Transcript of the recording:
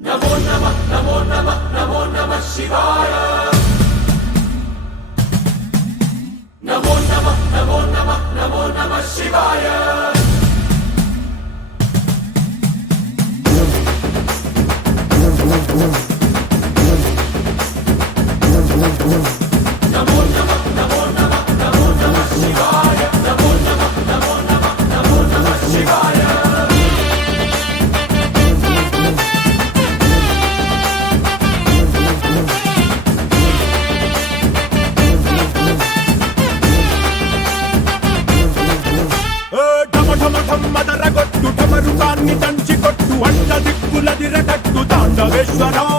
नमो नमः नमो नमः नमो नमः शिवाय नमो नमः नमो नमः नमो नमः शिवाय नमो नमः नमो नमः नमो नमः शिवाय नमो नमः नमो नमः नमो नमः शिवाय మదరగొట్టు టమరుకాన్ని దంచి కొట్టు అంట దిక్కులదిరగట్టు తాండవేశ్వరా